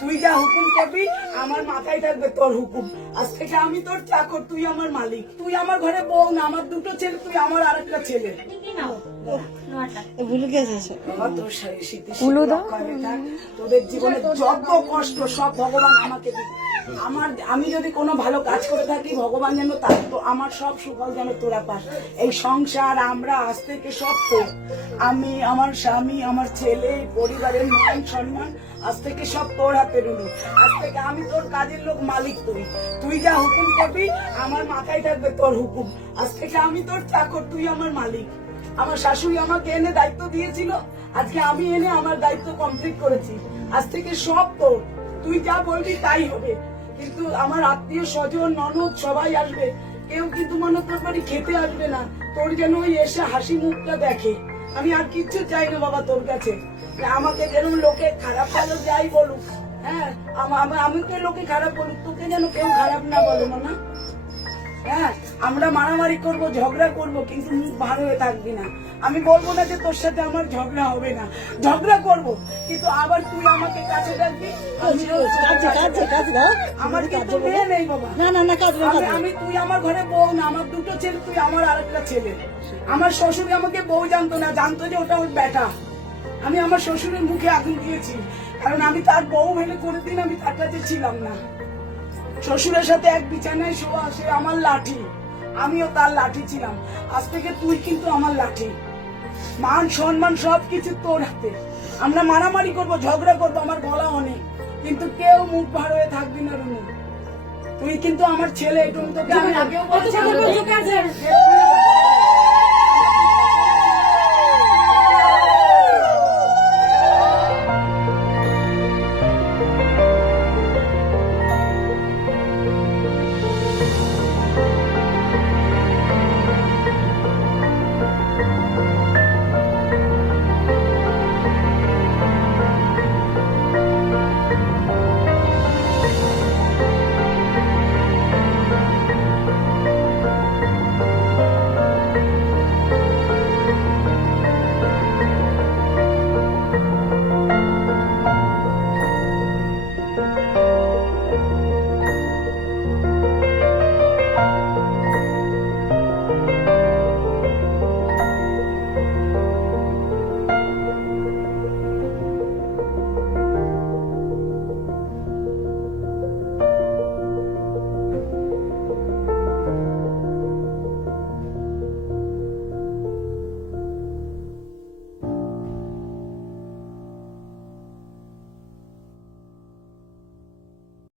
তুই যা হুকুম করবি আমার মাথায় থাকবে তোর হুকুম। আজ থেকে আমি তোর চাকর, তুই আমার মালিক। তুই আমার ঘরে বউ না, আমার দুটো ছেলে, তুই আমার আরেকটা ছেলে। ভুলে গেছে। বাবা, তোর রক্ষা হয়ে থাক। তোদের জীবনে যত কষ্ট সব ভগবান আমাকে দিক। আমি যদি কোনো ভালো কাজ করে থাকি, ভগবান যেন তার তো আমার সব সুফল যেন তোরা পাস। এই সংসার আমরা আজ থেকে সব তোর। আমি, আমার স্বামী, আমার ছেলে, পরিবারের মান সম্মান আজ থেকে সব তোর হাতে রইল। আজ থেকে আমি তোর কাজের লোক, মালিক তুই। তুই যা হুকুম করবি আমার মাথায় থাকবে তোর হুকুম। আজ থেকে আমি তোর চাকর, তুই আমার মালিক। আমার শাশুড়ি আমাকে এনে দায়িত্ব দিয়েছিল, আজকে আমি এনে আমার দায়িত্ব কমপ্লিট করেছি। আজ থেকে সব তোর, তুই যা বলবি তাই হবে। কিন্তু আমার আত্মীয় স্বজন ননদ সবাই আসবে, কেউ কিন্তু মনে তোর বাড়ি খেতে আসবে না। তোর যেন ওই এসে হাসি মুখটা দেখে। আমি আর কিচ্ছু চাই না বাবা তোর কাছে। আমাকে যেন লোকে খারাপ ভালো যাই বলুক, হ্যাঁ আমাকে লোকে খারাপ বলুক, তোকে যেন কেউ খারাপ না বলে না। হ্যাঁ, আমরা মারামারি করব, ঝগড়া করব, কিন্তু মুখ ভার হয়ে থাকবি না। আমি বলবো না যে তোর সাথে আমার ঝগড়া হবে না, ঝগড়া করব, কিন্তু আবার তুই আমাকে কাছে ডাকবি। আমার কিন্তু মেয়ে নেই বাবা। আমি তুই আমার ঘরে বউ না, আমার দুটো ছেলে, তুই আমার আরেকটা ছেলে। আমার শ্বশুর আমাকে বউ জানতো না, জানতো যে ওটা ওর বেটা। আমি আমার শ্বশুরের মুখে আগুন দিয়েছি, কারণ আমি তার বউ হলে কোনোদিন আমি তার কাছে ছিলাম না। শ্বশুরের সাথে এক বিছানায় শোয়া, সে আমার লাঠি, আমিও তার লাঠি ছিলাম। আজ থেকে তুই কিন্তু আমার লাঠি। মান সম্মান সবকিছু তোর হাতে। আমরা মারামারি করব, ঝগড়া করবো, আমার গলা অনেক, কিন্তু কেউ মুখ ভার হয়ে থাকবি না রুনু। তুই কিন্তু আমার ছেলে, তোকে আমি আগেও বলেছি।